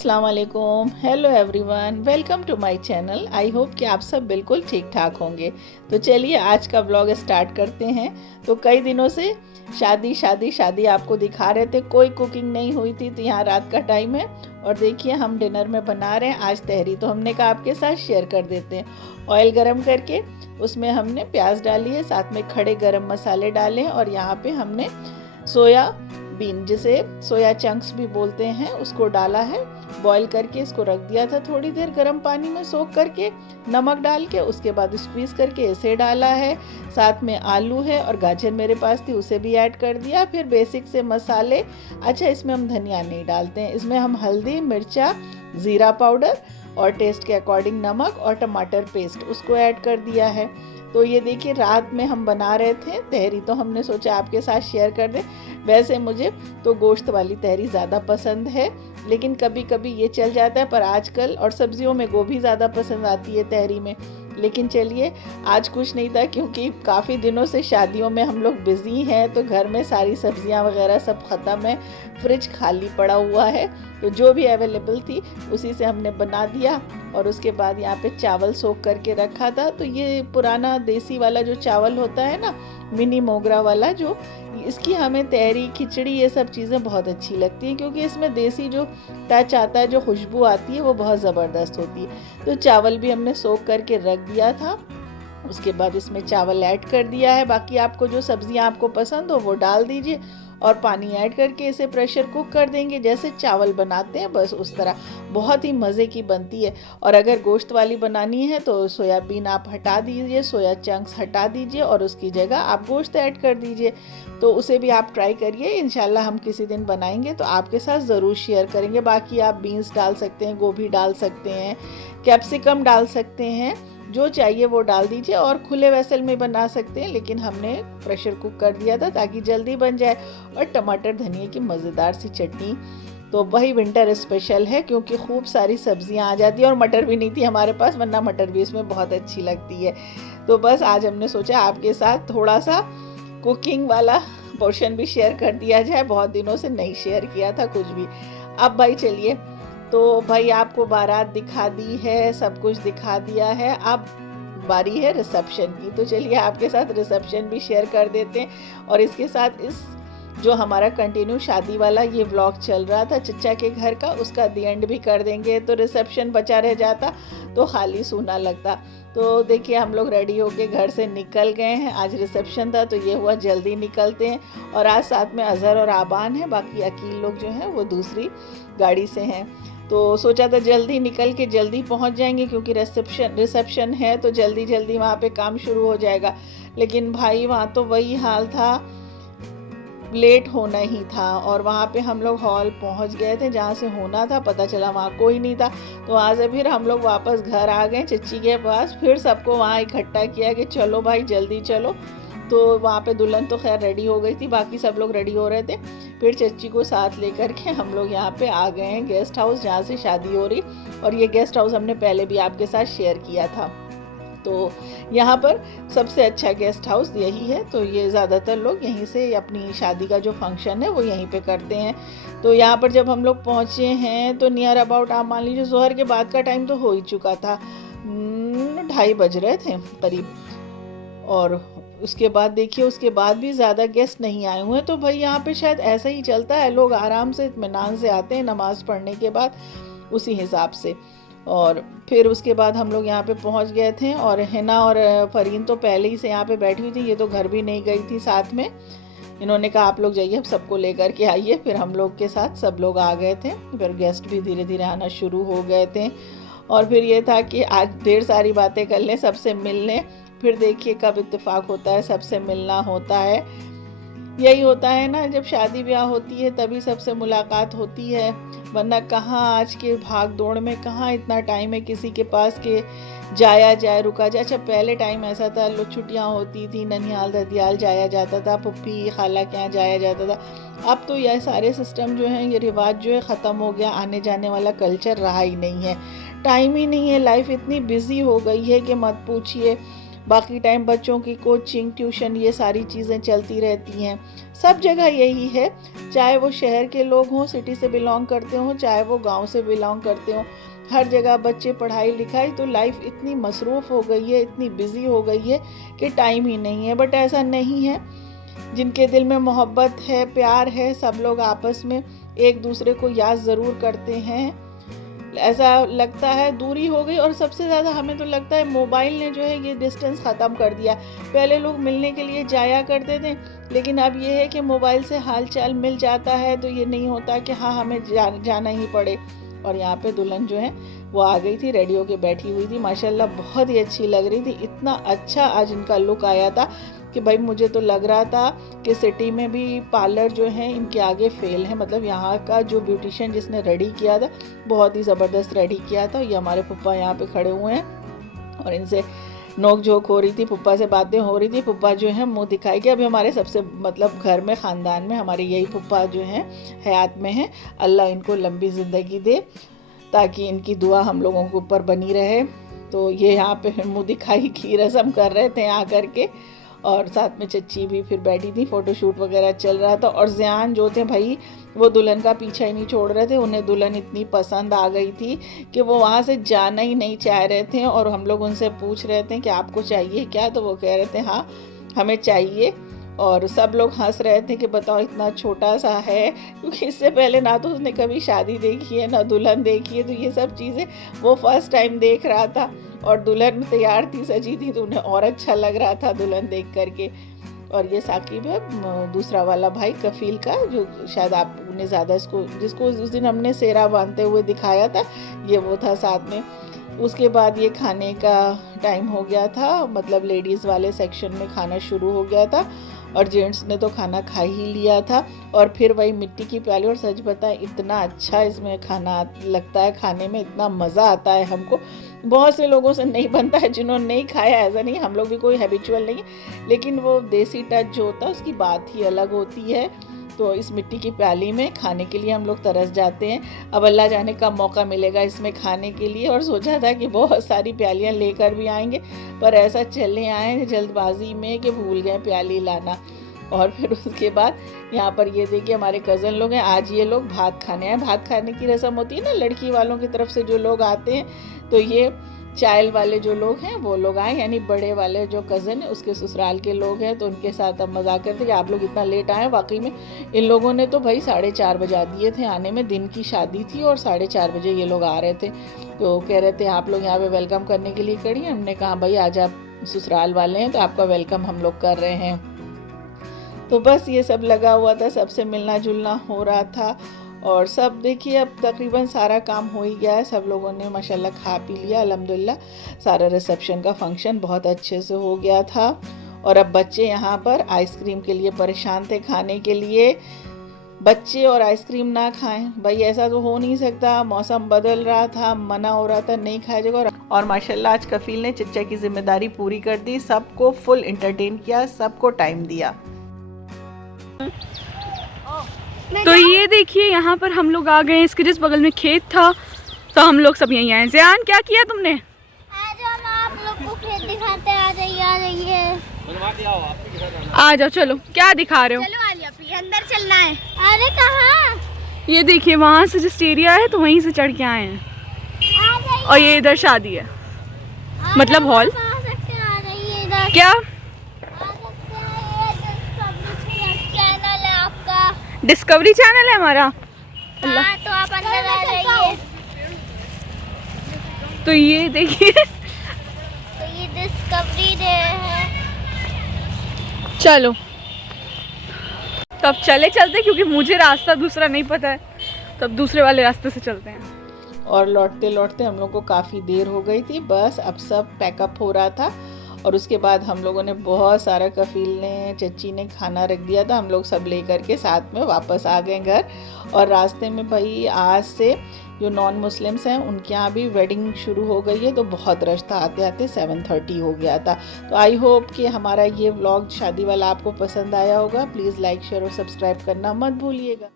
अस्सलाम वालेकुम, hello everyone, welcome to my channel. I hope कि आप सब बिल्कुल ठीक ठाक होंगे। तो चलिए आज का व्लॉग स्टार्ट करते हैं। तो कई दिनों से शादी शादी शादी आपको दिखा रहे थे, कोई कुकिंग नहीं हुई थी। तो यहाँ रात का टाइम है और देखिए हम डिनर में बना रहे हैं आज तहरी। तो हमने कहा आपके साथ शेयर कर देते हैं। ऑयल गरम करके उसमें हमने प्याज डाली है, साथ में खड़े गरम मसाले डाले हैं और यहाँ पे हमने सोया बीन, जिसे सोया चंक्स भी बोलते हैं, उसको डाला है। बॉईल करके इसको रख दिया था थोड़ी देर गर्म पानी में सोख करके, नमक डाल के। उसके बाद स्क्वीज़ करके इसे डाला है। साथ में आलू है और गाजर मेरे पास थी, उसे भी ऐड कर दिया। फिर बेसिक से मसाले। अच्छा, इसमें हम धनिया नहीं डालते हैं, इसमें हम हल्दी, मिर्चा, ज़ीरा पाउडर और टेस्ट के अकॉर्डिंग नमक और टमाटर पेस्ट उसको ऐड कर दिया है। तो ये देखिए रात में हम बना रहे थे तहरी, तो हमने सोचा आपके साथ शेयर कर दें। वैसे मुझे तो गोश्त वाली तहरी ज़्यादा पसंद है, लेकिन कभी कभी ये चल जाता है। पर आजकल और सब्जियों में गोभी ज़्यादा पसंद आती है तहरी में। लेकिन चलिए आज कुछ नहीं था, क्योंकि काफ़ी दिनों से शादियों में हम लोग बिज़ी हैं, तो घर में सारी सब्जियां वगैरह सब ख़त्म है, फ्रिज खाली पड़ा हुआ है। तो जो भी अवेलेबल थी उसी से हमने बना दिया। और उसके बाद यहाँ पे चावल सोख करके रखा था। तो ये पुराना देसी वाला जो चावल होता है ना, मिनी मोगरा वाला, जो इसकी हमें तहरी, खिचड़ी, ये सब चीज़ें बहुत अच्छी लगती हैं, क्योंकि इसमें देसी जो टच आता है, जो खुशबू आती है, वो बहुत ज़बरदस्त होती है। तो चावल भी हमने सोख करके रख दिया था। उसके बाद इसमें चावल ऐड कर दिया है। बाकी आपको जो सब्जियां आपको पसंद हो वो डाल दीजिए और पानी ऐड करके इसे प्रेशर कुक कर देंगे, जैसे चावल बनाते हैं बस उस तरह। बहुत ही मज़े की बनती है। और अगर गोश्त वाली बनानी है तो सोयाबीन आप हटा दीजिए, सोया चंक्स हटा दीजिए और उसकी जगह आप गोश्त ऐड कर दीजिए। तो उसे भी आप ट्राई करिए, इंशाल्लाह हम किसी दिन बनाएंगे तो आपके साथ ज़रूर शेयर करेंगे। बाकी आप बीन्स डाल सकते हैं, गोभी डाल सकते हैं, कैप्सिकम डाल सकते हैं, जो चाहिए वो डाल दीजिए। और खुले वेसल में बना सकते हैं, लेकिन हमने प्रेशर कुक कर दिया था ताकि जल्दी बन जाए। और टमाटर धनिया की मज़ेदार सी चटनी तो वही विंटर स्पेशल है, क्योंकि खूब सारी सब्जियां आ जाती हैं। और मटर भी नहीं थी हमारे पास, वरना मटर भी इसमें बहुत अच्छी लगती है। तो बस आज हमने सोचा आपके साथ थोड़ा सा कुकिंग वाला पोर्शन भी शेयर कर दिया जाए, बहुत दिनों से नहीं शेयर किया था कुछ भी। अब भाई चलिए, तो भाई आपको बारात दिखा दी है, सब कुछ दिखा दिया है, अब बारी है रिसेप्शन की। तो चलिए आपके साथ रिसेप्शन भी शेयर कर देते हैं। और इसके साथ इस जो हमारा कंटिन्यू शादी वाला ये व्लॉग चल रहा था चचा के घर का, उसका दी एंड भी कर देंगे। तो रिसेप्शन बचा रह जाता तो खाली सूना लगता। तो देखिए हम लोग रेडी होके घर से निकल गए हैं। आज रिसेप्शन था तो ये हुआ जल्दी निकलते हैं। और आज साथ में अज़हर और आबान है, बाकी अकील लोग जो हैं वो दूसरी गाड़ी से हैं। तो सोचा था जल्दी निकल के जल्दी पहुंच जाएंगे, क्योंकि रिसेप्शन है तो जल्दी जल्दी वहाँ पे काम शुरू हो जाएगा। लेकिन भाई वहाँ तो वही हाल था, लेट होना ही था। और वहाँ पे हम लोग हॉल पहुँच गए थे जहाँ से होना था, पता चला वहाँ कोई नहीं था। तो वहाँ से फिर हम लोग वापस घर आ गए चच्ची के पास। फिर सबको वहाँ इकट्ठा किया कि चलो भाई जल्दी चलो। तो वहाँ पे दुल्हन तो खैर रेडी हो गई थी, बाकी सब लोग रेडी हो रहे थे। फिर चच्ची को साथ लेकर के हम लोग यहाँ पे आ गए हैं गेस्ट हाउस, जहाँ से शादी हो रही। और ये गेस्ट हाउस हमने पहले भी आपके साथ शेयर किया था। तो यहाँ पर सबसे अच्छा गेस्ट हाउस यही है। तो ये ज़्यादातर लोग यहीं से अपनी शादी का जो फंक्शन है वो यहीं पे करते हैं। तो यहाँ पर जब हम लोग पहुँचे हैं तो नियर अबाउट आप मान लीजिए ज़ोहर के बाद का टाइम तो हो ही चुका था, 2:30 बज रहे थे करीब। और उसके बाद देखिए उसके बाद भी ज़्यादा गेस्ट नहीं आए हुए हैं। तो भाई यहाँ पे शायद ऐसा ही चलता है, लोग आराम से इत्मीनान से आते हैं नमाज़ पढ़ने के बाद, उसी हिसाब से। और फिर उसके बाद हम लोग यहाँ पे पहुँच गए थे। और हिना और फरीन तो पहले ही से यहाँ पे बैठी हुई थी, ये तो घर भी नहीं गई थी साथ में। इन्होंने कहा आप लोग जाइए, अब सबको लेकर के आइए। फिर हम लोग के साथ सब लोग आ गए थे। फिर गेस्ट भी धीरे धीरे आना शुरू हो गए थे। और फिर ये था कि आज ढेर सारी बातें कर लें, सबसे मिल लें। फिर देखिए कब इत्तेफाक होता है, सबसे मिलना होता है। यही होता है ना, जब शादी ब्याह होती है तभी सबसे मुलाकात होती है, वरना कहाँ आज के भाग दौड़ में कहाँ इतना टाइम है किसी के पास कि जाया जाए, रुका जाए। अच्छा पहले टाइम ऐसा था, लोग छुट्टियाँ होती थी, ननिहाल ददियाल जाया जाता था, पुप्पी खाला के यहाँ जाया जाता था। अब तो यह सारे सिस्टम जो हैं, ये रिवाज जो है ख़त्म हो गया, आने जाने वाला कल्चर रहा ही नहीं है। टाइम ही नहीं है, लाइफ इतनी बिजी हो गई है कि मत पूछिए। बाकी टाइम बच्चों की कोचिंग, ट्यूशन, ये सारी चीज़ें चलती रहती हैं। सब जगह यही है, चाहे वो शहर के लोग हों, सिटी से बिलोंग करते हों, चाहे वो गांव से बिलोंग करते हों, हर जगह बच्चे पढ़ाई लिखाई, तो लाइफ इतनी मसरूफ़ हो गई है, इतनी बिजी हो गई है कि टाइम ही नहीं है। बट ऐसा नहीं है, जिनके दिल में मोहब्बत है, प्यार है, सब लोग आपस में एक दूसरे को याद ज़रूर करते हैं। ऐसा लगता है दूरी हो गई, और सबसे ज़्यादा हमें तो लगता है मोबाइल ने जो है ये डिस्टेंस ख़त्म कर दिया। पहले लोग मिलने के लिए जाया करते थे, लेकिन अब ये है कि मोबाइल से हाल चाल मिल जाता है, तो ये नहीं होता कि हाँ हमें जाना ही पड़े। और यहाँ पे दुल्हन जो है वो आ गई थी, रेडी होके बैठी हुई थी, माशाल्लाह बहुत ही अच्छी लग रही थी। इतना अच्छा आज इनका लुक आया था कि भाई मुझे तो लग रहा था कि सिटी में भी पार्लर जो है इनके आगे फेल है। मतलब यहाँ का जो ब्यूटिशियन जिसने रेडी किया था, बहुत ही ज़बरदस्त रेडी किया था। ये हमारे पप्पा यहाँ पे खड़े हुए हैं और इनसे नोक झोंक हो रही थी, पप्पा से बातें हो रही थी। पप्पा जो है मुंह दिखाई के, अभी हमारे सबसे मतलब घर में ख़ानदान में हमारे यही पप्पा जो हैं हयात में हैं। अल्लाह इनको लंबी ज़िंदगी दे, ताकि इनकी दुआ हम लोगों के ऊपर बनी रहे। तो ये यहाँ पे मुंह दिखाई की रस्म कर रहे थे आ करके, और साथ में चच्ची भी फिर बैठी थी, फ़ोटोशूट वगैरह चल रहा था। और ज़ियान जो थे भाई, वो दुल्हन का पीछा ही नहीं छोड़ रहे थे। उन्हें दुल्हन इतनी पसंद आ गई थी कि वो वहाँ से जाना ही नहीं चाह रहे थे। और हम लोग उनसे पूछ रहे थे कि आपको चाहिए क्या, तो वो कह रहे थे हाँ हमें चाहिए। और सब लोग हंस रहे थे कि बताओ इतना छोटा सा है, क्योंकि इससे पहले ना तो उसने कभी शादी देखी है ना दुल्हन देखी है, तो ये सब चीज़ें वो फर्स्ट टाइम देख रहा था। और दुल्हन तैयार थी, सजी थी, तो उन्हें और अच्छा लग रहा था दुल्हन देख करके। और ये साकिब है दूसरा वाला भाई कफील का, जो शायद आपने ज़्यादा जिसको उस दिन हमने सेहरा बांधते हुए दिखाया था, ये वो था साथ में। उसके बाद ये खाने का टाइम हो गया था, मतलब लेडीज़ वाले सेक्शन में खाना शुरू हो गया था, और जेंट्स ने तो खाना खा ही लिया था। और फिर वही मिट्टी की प्याली, और सच बताएं इतना अच्छा इसमें खाना लगता है, खाने में इतना मज़ा आता है हमको। बहुत से लोगों से नहीं बनता है जिन्होंने नहीं खाया, ऐसा नहीं, हम लोग भी कोई हैबिचुअल नहीं, लेकिन वो देसी टच जो होता है उसकी बात ही अलग होती है। तो इस मिट्टी की प्याली में खाने के लिए हम लोग तरस जाते हैं। अब अल्लाह जाने का मौका मिलेगा इसमें खाने के लिए, और सोचा था कि बहुत सारी प्यालियाँ लेकर भी आएंगे, पर ऐसा चले आए जल्दबाजी में कि भूल गए प्याली लाना। और फिर उसके बाद यहाँ पर ये देखिए हमारे कज़न लोग हैं, आज ये लोग भात खाने आए। भात खाने की रस्म होती है ना लड़की वालों की तरफ से जो लोग आते हैं, तो ये चाइल्ड वाले जो लोग हैं वो लोग आए, यानी बड़े वाले जो कज़न है उसके ससुराल के लोग हैं। तो उनके साथ अब मजाक करते कि आप लोग इतना लेट आए। वाकई में इन लोगों ने तो भाई 4:30 बजा दिए थे आने में, दिन की शादी थी और 4:30 बजे ये लोग आ रहे थे। तो कह रहे थे आप लोग यहाँ पे वेलकम करने के लिए खड़ी हैं। हमने कहा भाई आज आप ससुराल वाले हैं तो आपका वेलकम हम लोग कर रहे हैं। तो बस ये सब लगा हुआ था, सबसे मिलना जुलना हो रहा था। और सब देखिए अब तकरीबन सारा काम हो ही गया है, सब लोगों ने माशाल्लाह खा पी लिया अल्हम्दुलिल्लाह। सारा रिसेप्शन का फंक्शन बहुत अच्छे से हो गया था। और अब बच्चे यहाँ पर आइसक्रीम के लिए परेशान थे खाने के लिए। बच्चे और आइसक्रीम ना खाएं भाई, ऐसा तो हो नहीं सकता। मौसम बदल रहा था, मना हो रहा था, नहीं खाया जाएगा। और माशाल्लाह आज कफील ने चच्चा की जिम्मेदारी पूरी कर दी, सबको फुल एंटरटेन किया, सबको टाइम दिया। तो ये देखिए यहाँ पर हम लोग आ गए, इसके जिस बगल में खेत था तो हम लोग सब यहीं आए। ज़ियान क्या किया तुमने? आज हम आप लोग को खेत दिखाते, आ जाइए आ जाइए। आ जाओ, चलो क्या दिखा रहे हो? चलो आलिया प्रिया, अंदर चलना है। अरे कहाँ? ये देखिए वहाँ से जिस एरिया है तो वहीं से चढ़ के आए हैं। आ जाइए। और ये इधर शादी है, मतलब हॉल। आ सकते हैं, आ जाइए इधर। क्या आ सकते हैं, ये चैनल है आपका। डिस्कवरी चैनल है हमारा? अल्लाह। हाँ, तो आप अंदर आ जाइए। तो ये देखिए तो ये डिस्कवरी डे है। चलो तब चले चलते, क्योंकि मुझे रास्ता दूसरा नहीं पता है, तब दूसरे वाले रास्ते से चलते हैं। और लौटते लौटते हम लोग को काफ़ी देर हो गई थी, बस अब सब पैकअप हो रहा था। और उसके बाद हम लोगों ने बहुत सारा, कफील ने चच्ची ने खाना रख दिया था, हम लोग सब लेकर के साथ में वापस आ गए घर। और रास्ते में भाई आज से जो नॉन मुस्लिम्स हैं उनके यहाँ भी वेडिंग शुरू हो गई है, तो बहुत रश था, आते आते 7:30 हो गया था। तो आई होप कि हमारा ये व्लॉग शादी वाला आपको पसंद आया होगा। प्लीज़ लाइक शेयर और सब्सक्राइब करना मत भूलिएगा।